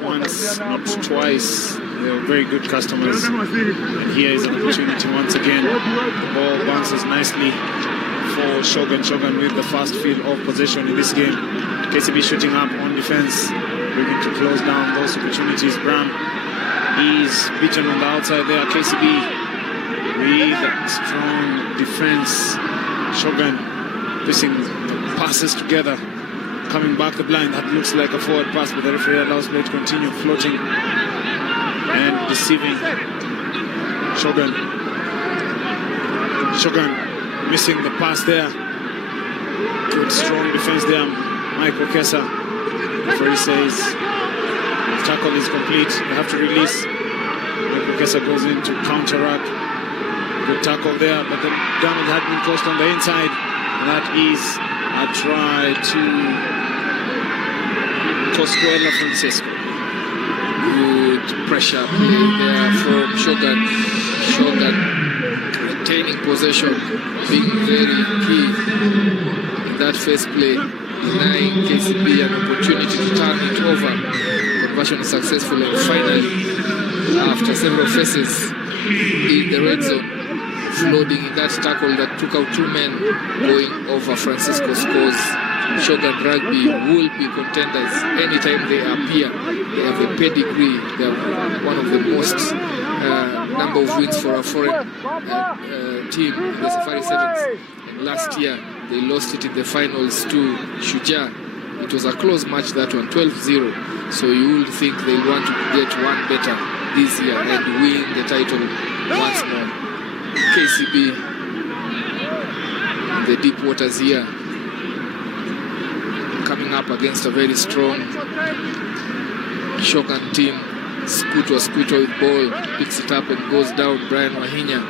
once, not twice. They were very good customers. And here is an opportunity once again. The ball bounces nicely for Shogun. Shogun with the fast field of possession in this game. KCB shooting up on defense, looking to close down those opportunities. Bram is beaten on the outside there. KCB with strong defense. Shogun piecing the passes together, coming back the blind. That looks like a forward pass, but the referee allows play to continue floating and deceiving. Shogun missing the pass there. Good strong defense there. Michael Kessa. Referee says the tackle is complete. They have to release. Michael Kessa goes in to counteract. Good tackle there, but the damage had been caused on the inside. And that is a try to Tosquela Francisco. Good pressure play there from Shogun. Shogun retaining possession, being very key in that first play, denying KCB an opportunity to turn it over. Conversion is successful, and finally, after several faces in the red zone, flooding in that tackle that took out two men, going over Francisco scores. Shogun Rugby will be contenders anytime they appear. They have a pedigree. They have one of the most number of wins for a foreign team, the Safari Sevens. And last year, they lost it in the finals to Shujaa. It was a close match, that one, 12-0. So you would think they want to get one better this year and win the title once more. KCB in the deep waters here, coming up against a very strong Shogun team. Squito with ball, picks it up and goes down. Brian Wahinya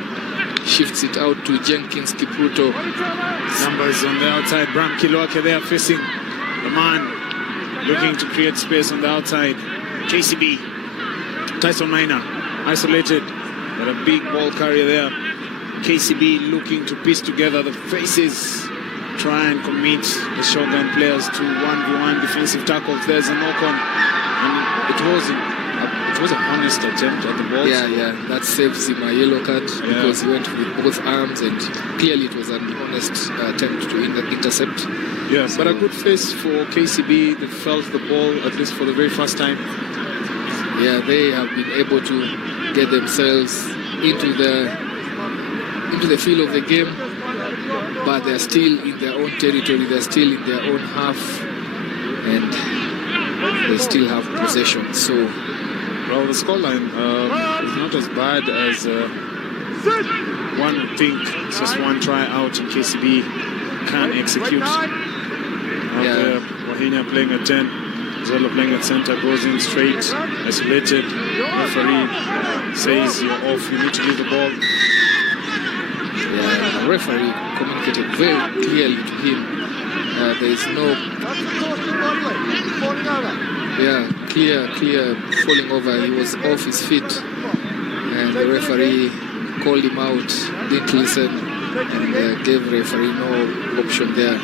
shifts it out to Jenkins Kipruto. Numbers on the outside. Bram Kiloake there facing the man, looking to create space on the outside. KCB, Tyson Minor, isolated, but a big ball carrier there. KCB looking to piece together the faces, try and commit the Shogun players to 1v1 defensive tackles. There's a knock-on, and it was a honest attempt at the ball. Yeah, that saves him a yellow card because he went with both arms, and clearly it was an honest attempt to intercept. Yes, but a good face for KCB. They felt the ball, at least for the very first time. Yeah, they have been able to get themselves into the feel of the game, but they're still in their own territory, they're still in their own half, and they still have possession. So, well, the scoreline is not as bad as one would think. It's just one try out, and KCB can execute. Wahinya playing at 10, Zola playing at center, goes in straight, isolated. Referee says you're off, you need to give the ball. Yeah, the referee communicated very clearly to him. There is no clear falling over. He was off his feet, and the referee called him out, didn't listen, and gave referee no option there.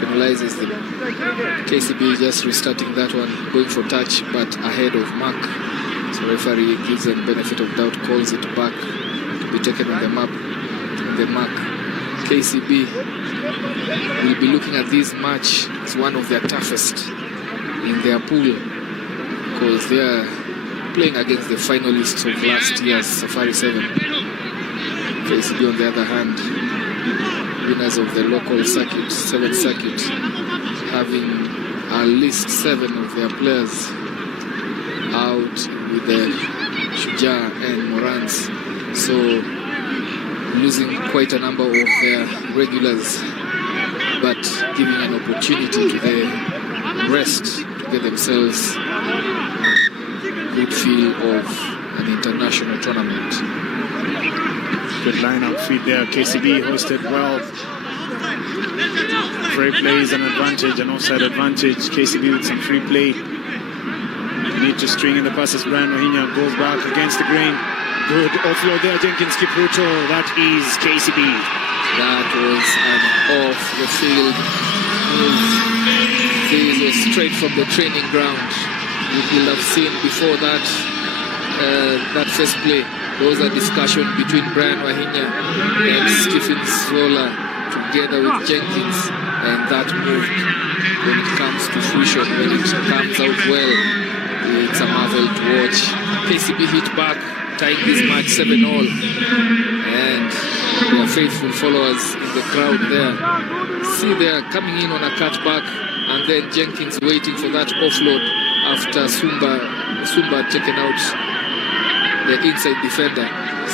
Penalizes them. KCB just restarting that one, going for touch, but ahead of mark. So referee gives them benefit of doubt, calls it back to be taken on the map. The mark. KCB will be looking at this match as one of their toughest in their pool, because they are playing against the finalists of last year's Safari 7. KCB, on the other hand, winners of the local circuit, 7th circuit, having at least 7 of their players out with the Shujaa and Morans. So losing quite a number of their regulars, but giving an opportunity to the rest to get themselves a good feel of an international tournament. Good lineup feed there. KCB hosted well. Free play is an advantage, an offside advantage. KCB with some free play. Need to string in the passes. Brian Wahinya goes back against the grain. Good offload there, Jenkins Kipruto. That is KCB. That was an off-the-field move. This was straight from the training ground. will have seen before that that first play, there was a discussion between Brian Wahinya and Stephen Zola together with Jenkins, and that moved. When it comes to fruition, when it comes out well, it's a marvel to watch. KCB hit back, tying this match 7-all, and their faithful followers in the crowd there. See, they're coming in on a cutback, and then Jenkins waiting for that offload after Sumba taken out the inside defender.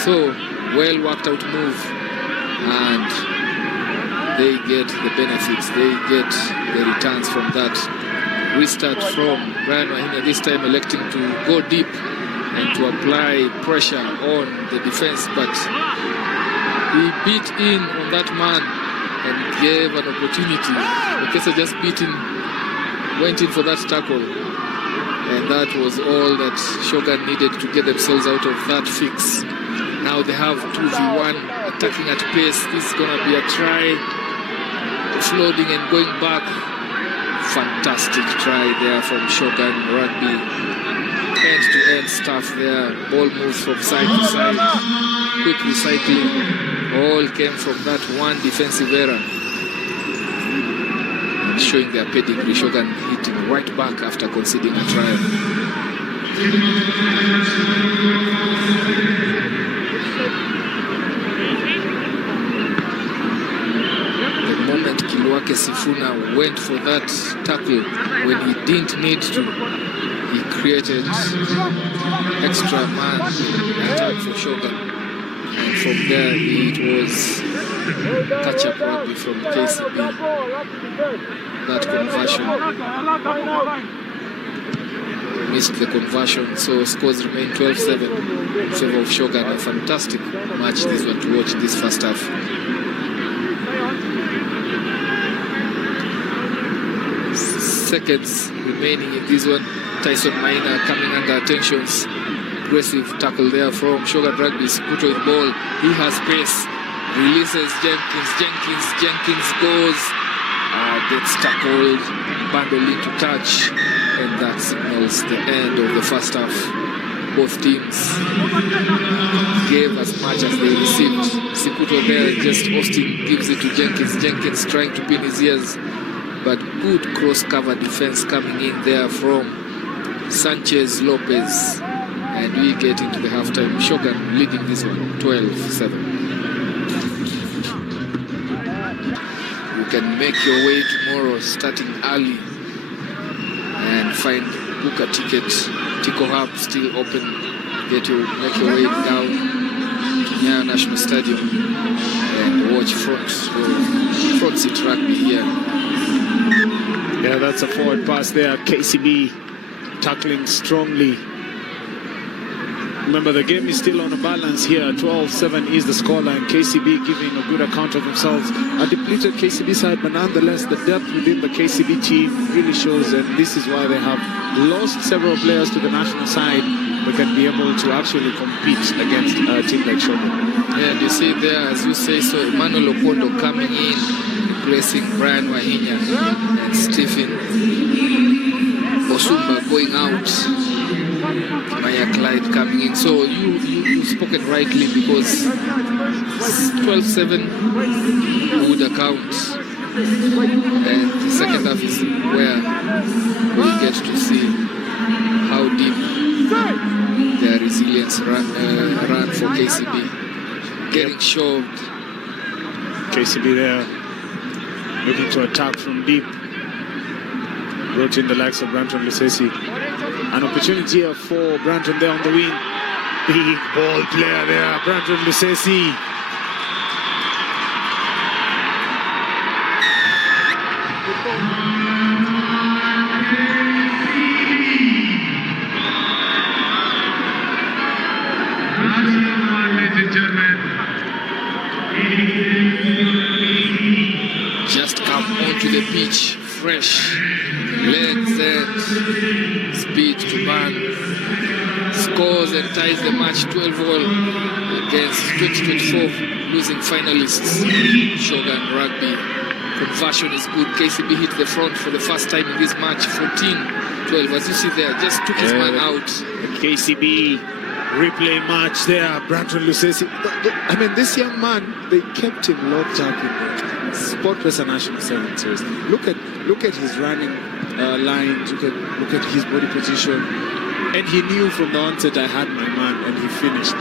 So, well worked out move, and they get the benefits, they get the returns from that. Restart from Brian Wahinya, this time electing to go deep and to apply pressure on the defense, but he beat in on that man and gave an opportunity. Okesa just beat in, went in for that tackle, and that was all that Shogun needed to get themselves out of that fix. Now they have 2v1 attacking at pace. This is going to be a try, floating and going back. Fantastic try there from Shogun Rugby. End-to-end stuff there. Ball moves from side to side. Quick recycling. All came from that one defensive error. And showing their pedigree. Shogun hitting right back after conceding a try. Kiluake Sifuna went for that tackle when he didn't need to. He created extra man attack for Shogun, and from there it was catch-up rugby from KCB. That conversion missed the conversion, so scores remain 12-7 in favor of Shogun. A fantastic match this one to watch this first half. Seconds remaining in this one. Tyson Maina coming under attentions. Aggressive tackle there from Shogun Rugby. Sikuto with ball. He has pace. Releases Jenkins. Jenkins goes. Gets tackled. Bundled into touch. And that signals the end of the first half. Both teams gave as much as they received. Sikuto there, just Austin gives it to Jenkins. Jenkins trying to pin his ears. But good cross-cover defense coming in there from Sanchez Lopez. And we get into the halftime. Shogun leading this one, 12-7. You can make your way tomorrow starting early and book a ticket. Tico Hub still open. Make your way down to Nyayo National Stadium and watch front seat rugby here. Yeah, that's a forward pass there. KCB tackling strongly. Remember, the game is still on a balance here. 12-7 is the scoreline. KCB giving a good account of themselves. A depleted KCB side, but nonetheless, the depth within the KCB team really shows, and this is why they have lost several players to the national side, but can be able to actually compete against a team like Shogun. Yeah, and you see there, as you say, so Emmanuel Opondo coming in, replacing Brian Wahinya, and Stephen Osumba going out. Maya Clyde coming in. So you spoken rightly, because 12-7 would account, and the second half is where we get to see how deep their resilience ran for KCB. Getting shoved. KCB there looking to attack from deep. Brought in the likes of Branton Lusesi. An opportunity here for Branton there on the wing. Big ball player there, Branton Lusesi. Just come onto the pitch, fresh legs and speed to burn. Scores and ties the match 12-all against 2024 losing finalists Shogun Rugby. Conversion is good. KCB hit the front for the first time in this match. 14 12. As you see there, just took his man out. The KCB replay match there. Branton Lusesi. I mean, this young man, they kept him locked up in the Sport Pesa National 7 series. Look at his running lines. Look at his body position. And he knew from the onset, I had my man, and he finished.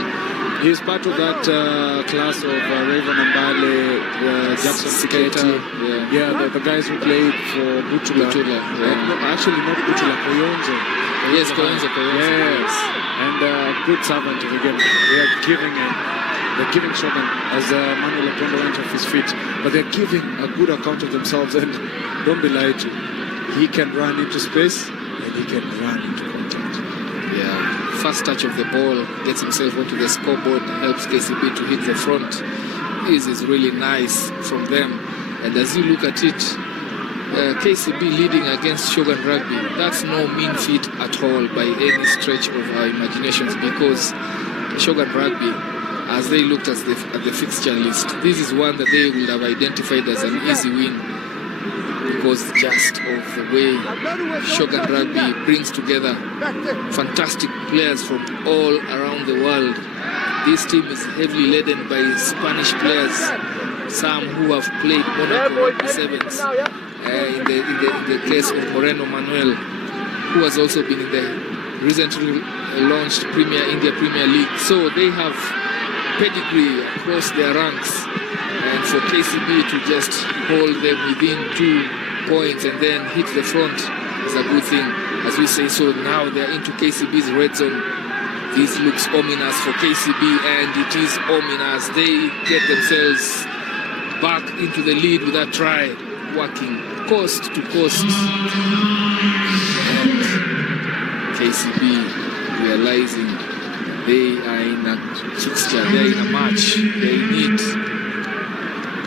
He's part of that class of Raven Ambale, Jackson Siketa. The guys who played for Butula. No, actually, not Butula, Koyonzo. Yes, Koyonzo. Yes. And good servant of the game. They're giving Shogun, as Manuel Otondo went off his feet, but they're giving a good account of themselves. And don't be lied to. He can run into space, and he can run into contact. Yeah. First touch of the ball, gets himself onto the scoreboard, helps KCB to hit the front. This is really nice from them. And as you look at it, KCB leading against Shogun Rugby, that's no mean feat at all by any stretch of our imaginations, because Shogun Rugby, as they looked at the fixture list, this is one that they would have identified as an easy win, because just of the way Shogun Rugby brings together fantastic players from all around the world. This team is heavily laden by Spanish players, some who have played Monaco Rugby Sevens. In the case of Moreno Manuel, who has also been in the recently launched India Premier League. So they have pedigree across their ranks. And for KCB to just hold them within 2 points and then hit the front is a good thing. As we say, so now they're into KCB's red zone. This looks ominous for KCB, and it is ominous. They get themselves back into the lead with that try, working coast to coast. And KCB realizing they are in a fixture, they are in a match, they need.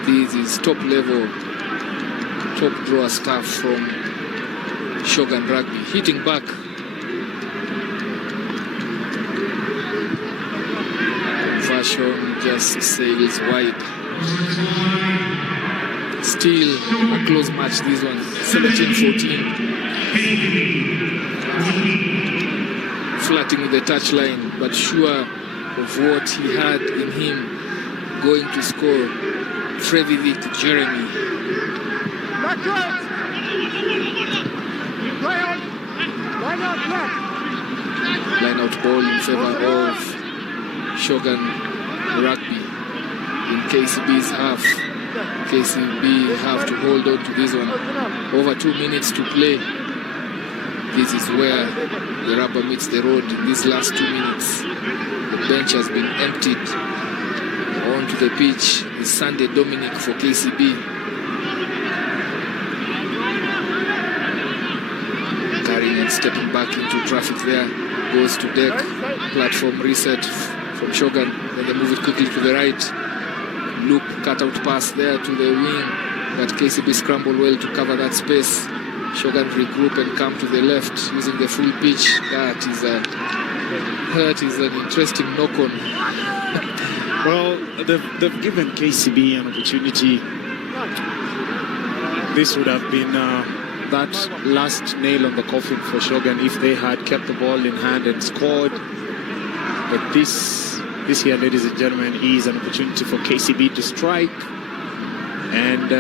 This is top level, top drawer stuff from Shogun Rugby. Hitting back. Conversion just sails wide. Still a close match, this one. 17-14. Flirting with the touchline, but sure of what he had in him, going to score. Trevidic Jeremy. Line out ball in favor of Shogun Rugby in KCB's half. KCB have to hold on to this one. Over 2 minutes to play. This is where the rubber meets the road in these last 2 minutes. The bench has been emptied. Onto the pitch is Sunday Dominic for KCB. Carrying and stepping back into traffic there. Goes to deck. Platform reset from Shogun. Then they move it quickly to the right. Loop cut-out pass there to the wing. But KCB scramble well to cover that space. Shogun regroup and come to the left using the full pitch. That is an interesting knock-on. Well, they've given KCB an opportunity. This would have been that last nail on the coffin for Shogun if they had kept the ball in hand and scored. But this here, ladies and gentlemen, is an opportunity for KCB to strike. And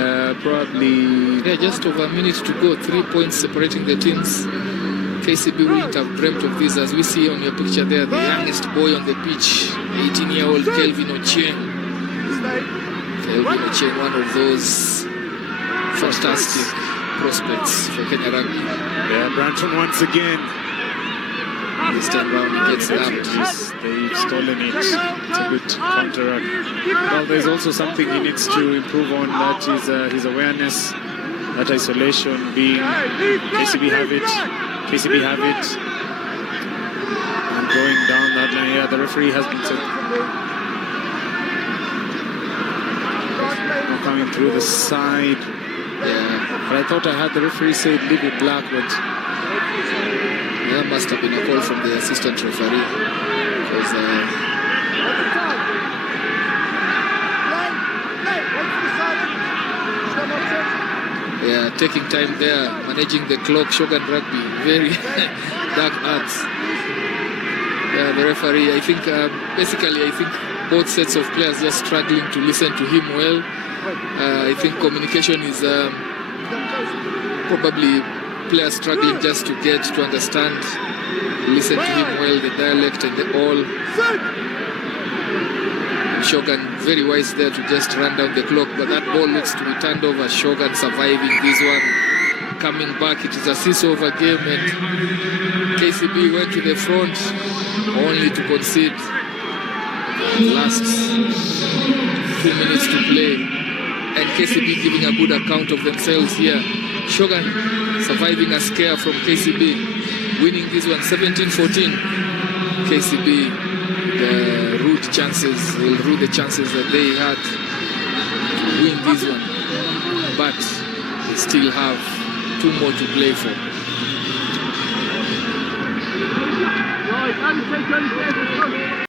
probably... Yeah, just over a minute to go. 3 points separating the teams. KCB wouldn't have dreamt of this, as we see on your picture there, the youngest boy on the pitch, 18-year-old Kelvin Ochieng. Kelvin Ochieng, one of those fantastic prospects for Kenya Rugby. Yeah, Branton once again. This time round he gets nabbed. They've stolen it. It's a good counter-attack. Well, there's also something he needs to improve on, that is his awareness, that isolation being KCB have it. KCB have it. And going down that line, yeah, the referee has been set. Coming through the side. Yeah. But I thought I had the referee say leave it black, but there must have been a call from the assistant referee. Because Yeah, taking time there, managing the clock. Shogun Rugby, very dark arts. Yeah, the referee, I think, basically, I think both sets of players just struggling to listen to him well. I think communication is probably players struggling just to get to understand, listen to him well, the dialect and the all. Shogun very wise there to just run down the clock, but that ball looks to be turned over. Shogun surviving this one, coming back. It is a cease-over game, and KCB went to the front only to concede last 2 minutes to play, and KCB giving a good account of themselves here. Shogun surviving a scare from KCB, winning this one 17-14. KCB, the rude chances, will rue the chances that they had to win this one, but they still have 2 more to play for.